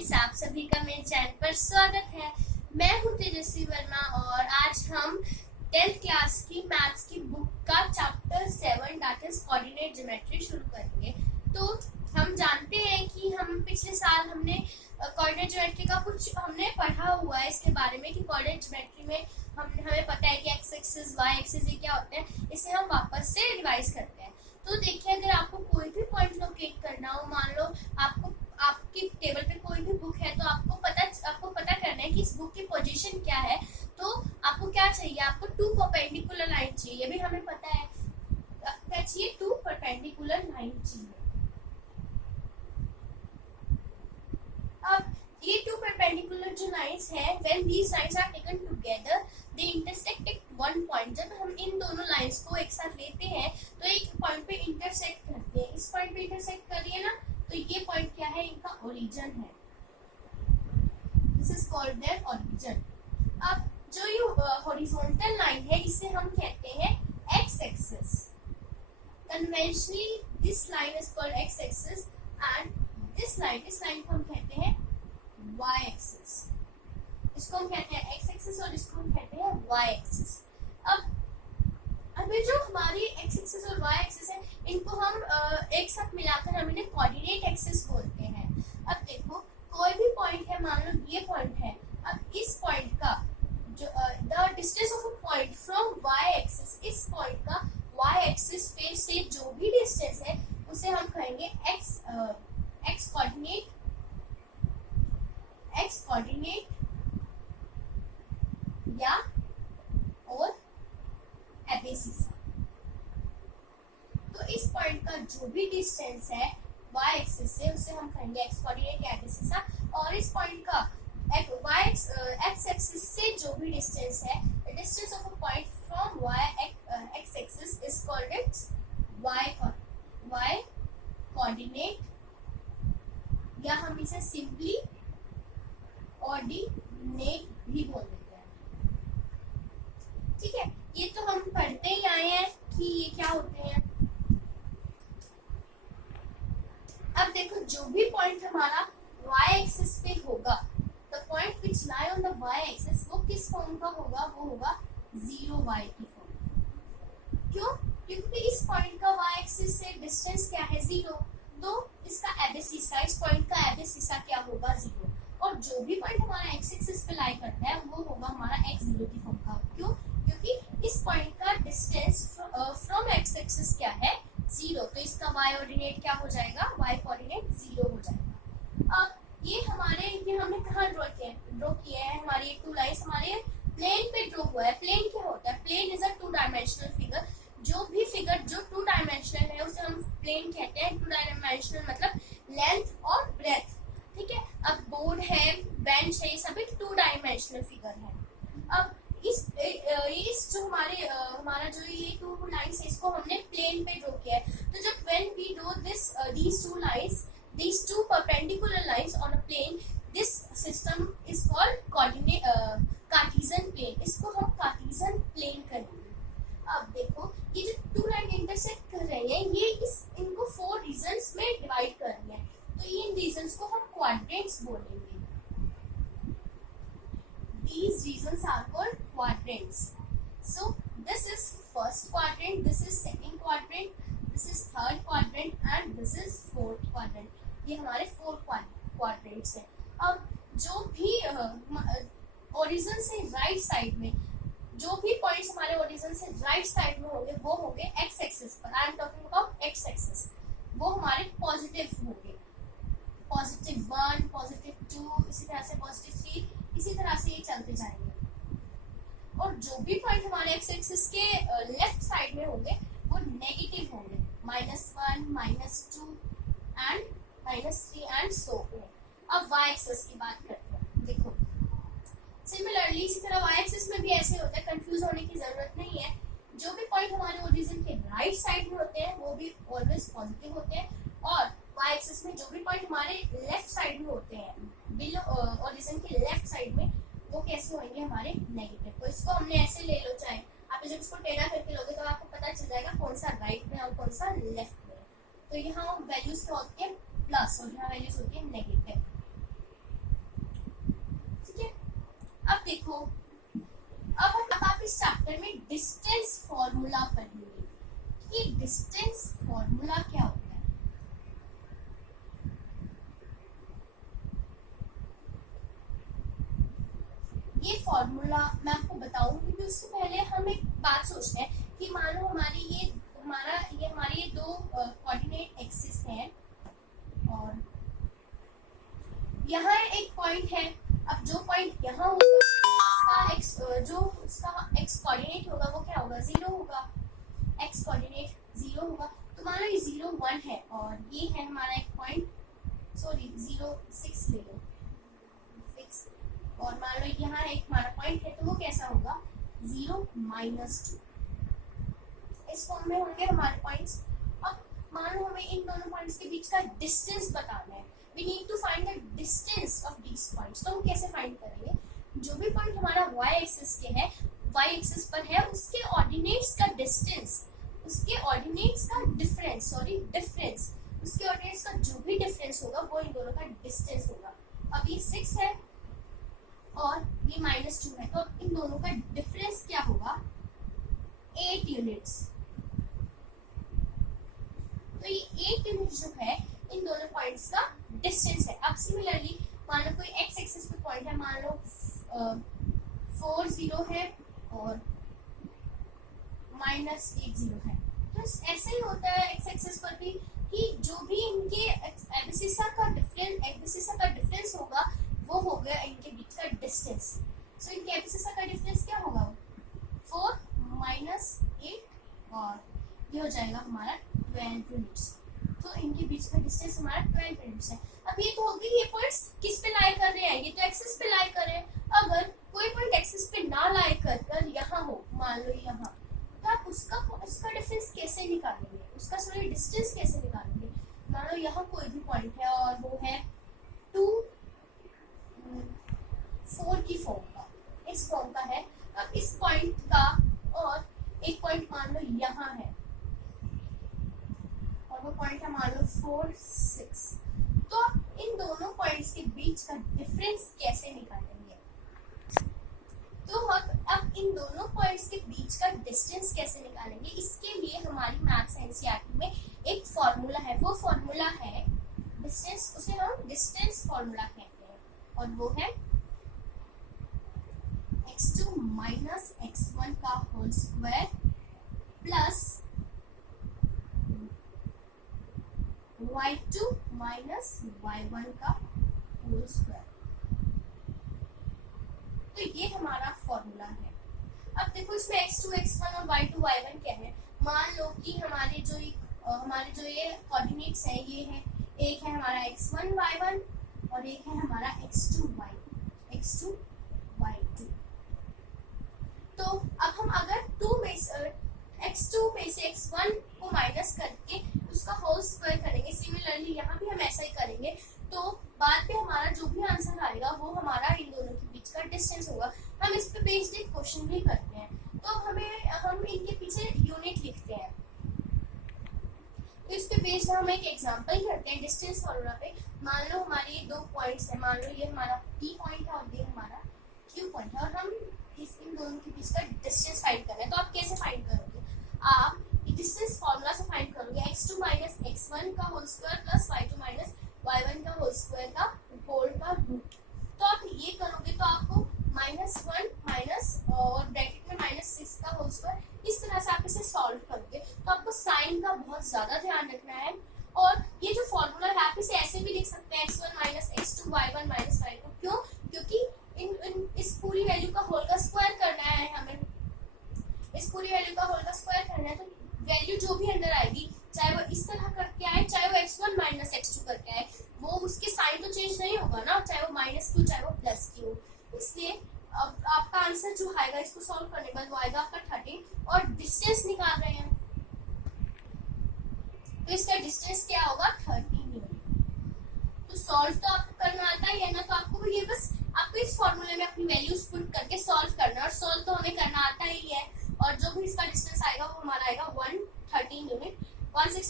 Friends, आप सभी का मेरे चैनल पर स्वागत है। मैं हूं तेजस्वी वर्मा और आज हम 10th क्लास की मैथ्स की बुक का chapter 7 that is coordinate geometry शुरू करेंगे। तो हम जानते हैं कि हम पिछले साल हमने कोऑर्डिनेट ज्योमेट्री का कुछ हमने पढ़ा हुआ है इसके बारे में कि कोऑर्डिनेट ज्योमेट्री में हमें पता है कि एक्स एक्सिस वाई एक्सिस ये क्या होते हैं। इसे हम वापस से रिवाइज करते हैं। तो देखिए, अगर आपको कोई भी पॉइंट लोकेट करना हो, मान लो आपकी टेबल पे कोई भी बुक है, तो आपको पता करना है कि इस बुक की पोजीशन क्या है। तो आपको क्या चाहिए, आपको 2 परपेंडिकुलर लाइन चाहिए, ये भी हमें पता है। क्या चाहिए? 2 परपेंडिकुलर लाइन चाहिए। अब ये 2 परपेंडिकुलर जो लाइंस है, when these lines are taken together they intersect at one point. जब हम इन दोनों लाइंस को एक साथ लेते हैं तो एक पॉइंट पे इंटरसेक्ट करते हैं। इस पॉइंट पे इंटरसेक्ट करिए ना, तो ये पॉइंट क्या है? इनका ओरिजिन है। This is called their origin. अब जो ये हॉरिजॉन्टल लाइन है, इसे हम कहते हैं x axis. Conventionally this line is called x axis and this line को हम कहते हैं वाई एक्सिस। इसको हम कहते हैं एक्स एक्सिस और इसको हम कहते हैं वाई एक्सिस। अब ये जो हमारी एक्स एक्सिस और वाई एक्सिस है, इनको हम एक साथ मिलाकर हम इन्हें कोऑर्डिनेट एक्सिस बोलते हैं। अब देखो, कोई भी पॉइंट है, मान लो ये पॉइंट है। अब इस पॉइंट का जो the distance of a point from Y axis, इस पॉइंट का वाई एक्सिस पे से जो भी डिस्टेंस है उसे हम कहेंगे एक्स कोऑर्डिनेट या और एबेसिसा। तो इस पॉइंट का जो भी डिस्टेंस है y एक्सिस से, उसे हम कहेंगे एक्स कोऑर्डिनेट या एबेसिसा। और इस पॉइंट का x एक्सिस से जो भी डिस्टेंस है, the distance of a point from x axis is called its y coordinate, या हम इसे सिंपली ऑर्डिनेट भी बोल देते हैं। ठीक है, ये तो हम पढ़ते ही आए हैं कि ये क्या होते हैं। अब देखो, जो भी पॉइंट हमारा y एक्सिस पे होगा, the point which lie on the y axis, वो किस फॉर्म का होगा? वो होगा 0y की फॉर्म। क्यों? क्योंकि इस पॉइंट का y एक्सिस से डिस्टेंस क्या है? 0। तो इसका एबेसिसा, इस पॉइंट का एबेसिसा क्या होगा? 0। और जो भी पॉइंट हमारा x एक्सिस पे लाई करता है वो होगा हमारा x 0 की फॉर्म का। क्यों? क्योंकि इस पॉइंट का डिस्टेंस फ्रॉम x एक्सिस क्या है? 0। तो इसका y कोऑर्डिनेट क्या हो जाएगा? y कोऑर्डिनेट 0 हो जाएगा। अब ये हमने कहाँ ड्रॉ किया है? हमारी ये 2 लाइंस हमारे प्लेन पे ड्रॉ हुआ है। प्लेन क्या होता है? Plane is a 2 dimensional figure. जो भी फिगर जो 2 डायमेंशनल है उसे हम प्लेन कहते हैं। 2 डायमेंशनल मतलब लेंथ और ब्रेथ। ठीक है, अब बोर्ड है, बेंच है, ये सभी 2 डायमेंशनल फिगर है। अब इस जो हमारा जो ये 2 लाइंस है, इसको हमने प्लेन पे ड्रॉ किया है। तो जब when we draw these two perpendicular lines on a plane, this system is called Cartesian plane. इसको हम कार्टेशियन प्लेन करेंगे। अब देखो, ये जो 2 लाइन इंटरसेक्ट कर रही है, ये इनको 4 रीजन्स में डिवाइड कर रही है। तो इन रीजन्स को हम क्वाड्रेंट्स बोलेंगे। These regions are called quadrants. So this is first quadrant, this is second quadrant, this is third quadrant and this is fourth quadrant. ये हमारे 4 quadrants हैं। अब जो भी ओरिजिन से राइट साइड में जो भी पॉइंट्स हमारे ओरिजिन से राइट साइड में होंगे, वो होंगे एक्स एक्सिस पर। I am talking about x axis. वो हमारे पॉजिटिव होंगे, +1, +2, इसी तरह से +3, इसी तरह से ये चलते जाएंगे। और जो भी पॉइंट हमारे एक्स एक्सिस के लेफ्ट साइड में होंगे वो नेगेटिव होंगे, -1, -2 एंड -3 एंड सो ऑन। अब वाई एक्सिस की बात करते हैं। देखो, सिमिलरली इसी तरह वाई एक्सिस में भी ऐसे होता है, कंफ्यूज होने की जरूरत नहीं है। जो भी पॉइंट हमारे ओरिजिन के राइट साइड में होते हैं वो भी ऑलवेज पॉजिटिव होते हैं, और वाई एक्सिस में जो भी पॉइंट हमारे लेफ्ट साइड में होते हैं, बिलो ओरिजिन के लेफ्ट साइड में, वो कैसे होंगे? हमारे नेगेटिव। तो इसको हमने ऐसे ले लो, चाहे आप जब इसको टेढ़ा करके लोगे तो आपको पता चल जाएगा कौन सा राइट में और कौन सा लेफ्ट में। तो यहाँ वैल्यूज क्या होती है? प्लस, और यहाँ वैल्यूज होती है नेगेटिव। देखो, अब आप इस चैप्टर में डिस्टेंस फॉर्मूला पढ़ेंगे कि डिस्टेंस फॉर्मूला क्या होता है। ये फॉर्मूला मैं आपको बताऊंगी, कि उससे पहले हम एक बात सोचते हैं कि मान लो हमारी ये दो कोऑर्डिनेट एक्सिस हैं और यहाँ एक पॉइंट है। अब जो पॉइंट यहाँ होगा उसका एक्स कोऑर्डिनेट होगा वो क्या होगा, 0 होगा। एक्स कोऑर्डिनेट 0 होगा। तो मान लो ये 0 1 है और ये है हमारा एक पॉइंट, सॉरी 0 6 ले लो, 6, और मान लो यहाँ एक हमारा पॉइंट है, तो वो कैसा होगा 0 -2। इस फॉर्म में होंगे हमारे पॉइंट्स। अब मान लो हमें इन दोनों पॉइंट्स के बीच का डिस्टेंस बताना है। We need to find the distance of these points। तो हम कैसे फाइंड करेंगे, जो भी पॉइंट हमारा y एक्सिस के है, y एक्सिस पर है, उसके ऑर्डिनेट्स का डिस्टेंस, उसके ऑर्डिनेट्स का डिफरेंस, उसके ऑर्डिनेट्स का जो भी डिफरेंस होगा वो इन दोनों का डिस्टेंस होगा। अब ये 6 है और ये -2 है, तो इन दोनों का डिफरेंस क्या होगा, 8 यूनिट्स। तो ये 8 यूनिट्स जो है इन दोनों पॉइंट्स का डिस्टेंस है। अब सिमिलरली मान लो कोई एक्स एक्सिस पे पॉइंट है, मान लो 4 0 है और -8 0 है। तो ऐसे ही होता है एक्स एक्सिस पर भी कि जो भी इनके एबिसिसा का डिफरेंस होगा वो हो गया इनके बीच का डिस्टेंस। सो इनके एबिसिसा का डिफरेंस क्या होगा, 4 -8 और ये हो जाएगा हमारा 12 यूनिट्स। तो इनके बीच का डिस्टेंस हमारा 12 यूनिट्स है। अब ये तो होगी ये पॉइंट्स किस पे लाई कर रहे हैं, ये तो एक्सिस पे लाई कर रहे हैं। अगर कोई पॉइंट एक्सिस पे ना लाई कर यहाँ हो, मान लो यहाँ, तो आप उसका डिफरेंस कैसे निकालेंगे, उसका सॉरी डिस्टेंस कैसे निकालेंगे। मान लो यहाँ कोई भी पॉइंट है और वो है 2 4 की फॉर्म का, इस फॉर्म का है। अब इस पॉइंट का और एक पॉइंट मान लो यहाँ है और वो पॉइंट है मान लो 4 6। तो इन दोनों पॉइंट्स के बीच का डिफरेंस कैसे निकालेंगे, तो अब इन दोनों पॉइंट्स के बीच का डिस्टेंस कैसे निकालेंगे, इसके लिए हमारी मैथ्स एनसीईआरटी में एक फॉर्मूला है। वो फॉर्मूला है डिस्टेंस, उसे हम डिस्टेंस फॉर्मूला कहते हैं, और वो है x2 - x1 का whole square plus y2 - y1 का होल स्क्वायर। तो ये हमारा फॉर्मूला है। अब देखो इसमें x2 x1 और y2 y1 क्या है। मान लो कि हमारे जो ये कोऑर्डिनेट्स हैं, ये है, एक है हमारा x1 y1 और एक है हमारा x2 y2। तो अब हम अगर x2 में से x1 को माइनस करके उसका होल स्क्वायर करेंगे, सिमिलरली यहाँ भी हम ऐसा ही करेंगे, तो बाद में हमारा जो भी आंसर आएगा वो हमारा इन दोनों के बीच का डिस्टेंस होगा। हम इस पे बेस्ड एक क्वेश्चन भी करते हैं, तो हम इनके पीछे यूनिट लिखते हैं। तो इस पे बेस्ड हम एक एग्जांपल करते हैं डिस्टेंस फॉर्मूला पे। मान लो हमारे ये दो पॉइंट्स हैं, मान लो ये हमारा P पॉइंट है और ये हमारा Q पॉइंट है, और हम इन दोनों के बीच का डिस्टेंस फाइंड कर रहे हैं। तो आप कैसे फाइंड करोगे, आप डिस्टेंस फॉर्मूला से फाइंड करोगे x2 - x1 का whole square plus y2 - y1 का होल स्क्वायर का होल का रूट। तो आप ये करोगे तो आपको -1 माइनस और ब्रैकेट में -6 का होल स्क्वायर, इस तरह से आप इसे सॉल्व करोगे। तो आपको साइन का बहुत ज्यादा ध्यान रखना है। और ये जो फॉर्मूला है आप इसे ऐसे भी लिख सकते हैं x1 - x2 y1 - y2। क्यों, क्योंकि इस पूरी वैल्यू का होल का स्क्वायर करना है हमें, इस पूरी वैल्यू का होल का स्क्वायर करना है। तो वैल्यू जो भी अंदर आएगी, चाहे वो इस तरह करके आए, चाहे वो x1 - x2 करके आए, वो उसके साइन तो चेंज नहीं होगा ना, चाहे वो -q चाहे वो +q हो। इसलिए अब आपका आंसर जो आएगा, इसको सॉल्व करने के बाद वो आएगा आपका 13, और डिस्टेंस निकाल रहे हैं तो इसका डिस्टेंस क्या होगा 13 यूनिट। तो सॉल्व तो आपको करना आता है ना, तो आपको ये बस आपको इस फॉर्मूले में अपनी वैल्यूज पुट करके सॉल्व करना, और सॉल्व तो हमें करना आता ही है। और जो भी इसका डिस्टेंस आएगा वो हमारा आएगा 113 यूनिट। 160